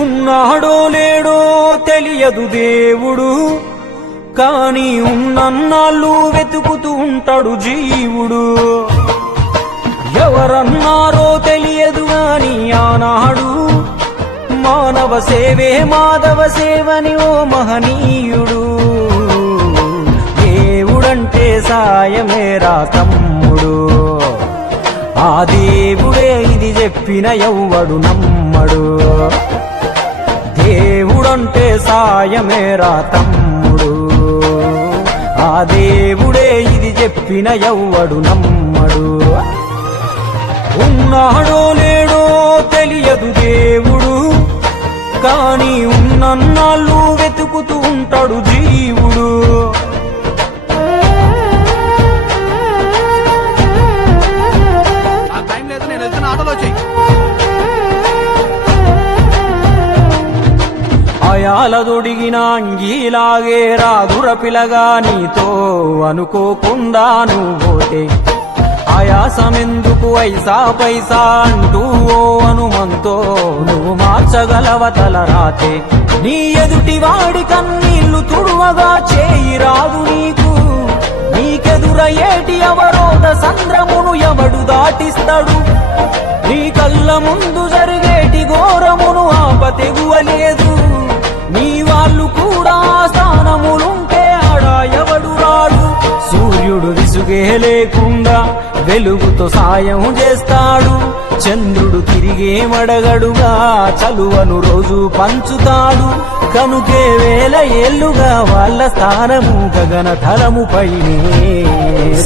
ఉన్నాడో లేడో తెలియదు దేవుడు, కాని ఉన్నన్నాళ్ళు వెతుకుతూ ఉంటాడు జీవుడు. ఎవరన్నారో తెలియదు గాని ఆనాడు మానవ సేవే మాధవ సేవని ఓ మహనీయుడు. దేవుడంటే సాయమేరా తమ్ముడు, ఆ దేవుడే ఇది చెప్పిన ఎవ్వడు నమ్మడు. దేవుడంటే సాయమేరా తమ్ముడు, ఆ దేవుడే ఇది చెప్పిన ఎవ్వడు నమ్మడు. ఉన్నాడో లేడో తెలియదు దేవుడు, కాని ఉన్నన్నాళ్ళు వెతుకుతూ ఉంటాడు జీవుడు. అయాలదొడిగిన అంగీలాగే రాదుర పిలగా నీతో అనుకోకుండా నువ్వోతే, ఆయాసమెందుకు ఐసా పైసా అంటూ ఓ అనుమంతో నువ్వు మార్చగలవ తలరాతే. నీ ఎదుటి వాడి కన్నీళ్లు తుడువగా చేయి రాదు నీకు, నీకెదురయ్యేటి అవరోధ సంద్రమును ఎవడు దాటిస్తాడు. నీ కళ్ళ ముందు జరిగేటి ఘోరమును ఆపతెగువలేదు, నీ వాళ్ళు కూడా స్థానములుంటే ఆడా ఎవడు రాడు. సూర్యుడు విసుగే లేకుండా వెలుగుతో సాయం చేస్తాడు, చంద్రుడు తిరిగే మడగడుగా చలువను రోజు పంచుతాడు. కనుకే వేల ఏళ్లుగా వాళ్ళ స్థానము గగన తలము పైనే.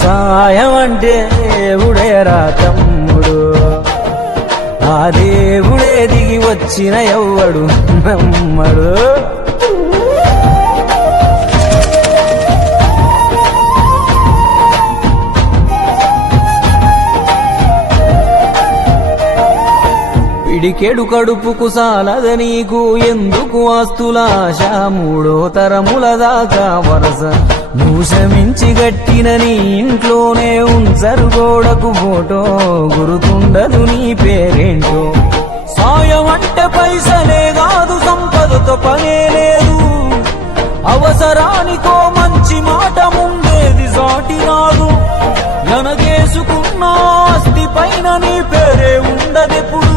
సాయం అంటే దేవుడేరా తమ్ముడు, ఆ దేవుడే దిగి వచ్చిన ఎవ్వడు నమ్మడు. పిడికెడు కడుపుకు సాలద నీకు ఎందుకు ఆస్తులాశ, మూడో తరముల దాకా వరస నువ్వు శ్రమించి గట్టిన నీ ఇంట్లోనే ఉంచరు గోడకు ఫోటో, గురుతుండదు నీ పేరేంటో. సాయం అంటే పైసలే కాదు, సంపదతో పనే లేదు, అవసరానికో మంచి మాట ముందేది సాటి రాదు. ఎనగేసుకున్న ఆస్తి పైన నీ పేరే ఉండదెప్పుడు,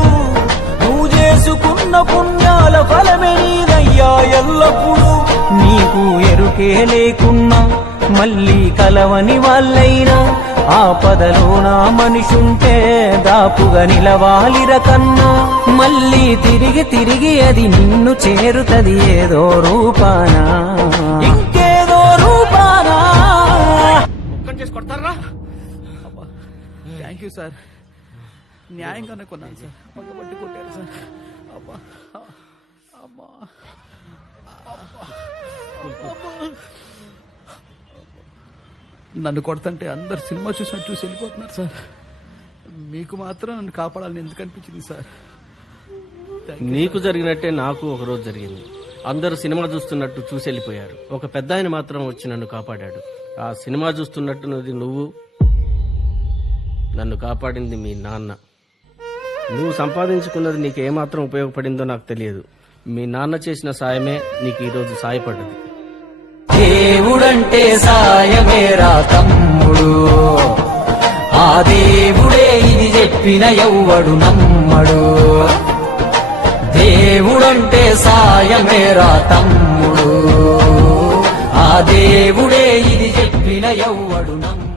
నువ్వు చేసుకున్న పుణ్యాల ఫలమే నీదయ్యా ఎల్లప్పుడు. నీకు ఎరుకే లేకున్నా మళ్ళీ కలవని వాళ్ళైనా, ఆపదలో నా మనిషుంటే దాపుగా నిలవాలిర కన్నా. మళ్ళీ తిరిగి తిరిగి అది నిన్ను చేరుతది ఏదో రూపానా, ఇంకేదో రూపానా. చేసి కొడతారా? థ్యాంక్ యూ సార్, న్యాయంగానే కొన్నాను సార్, పక్కబట్టి కొట్టారు సార్. అబ్బా అమ్మా నన్ను కొడతంటే అందరు సినిమా చూసినట్టు చూసి వెళ్ళిపోతున్నారు సార్. మీకు మాత్రం నన్ను కాపాడాలని ఎందుకు అనిపించింది సార్? నీకు జరిగినట్టే నాకు ఒకరోజు జరిగింది. అందరూ సినిమా చూస్తున్నట్టు చూసి వెళ్ళిపోయారు, ఒక పెద్ద ఆయన మాత్రం వచ్చి నన్ను కాపాడాడు. ఆ సినిమా చూస్తున్నట్టున్నది నువ్వు, నన్ను కాపాడింది మీ నాన్న. నువ్వు సంపాదించుకున్నది నీకు ఏమాత్రం ఉపయోగపడిందో నాకు తెలియదు, మీ నాన్న చేసిన సాయమే నీకు ఈరోజు సాయపడ్డది. దేవుడంటే సాయమేరా తమ్ముడు, ఆ దేవుడే ఇది చెప్పిన ఎవ్వడు నమ్మడు. దేవుడంటే సాయమేరా తమ్ముడు, ఆ దేవుడే ఇది చెప్పిన ఎవ్వడు నమ్మడు.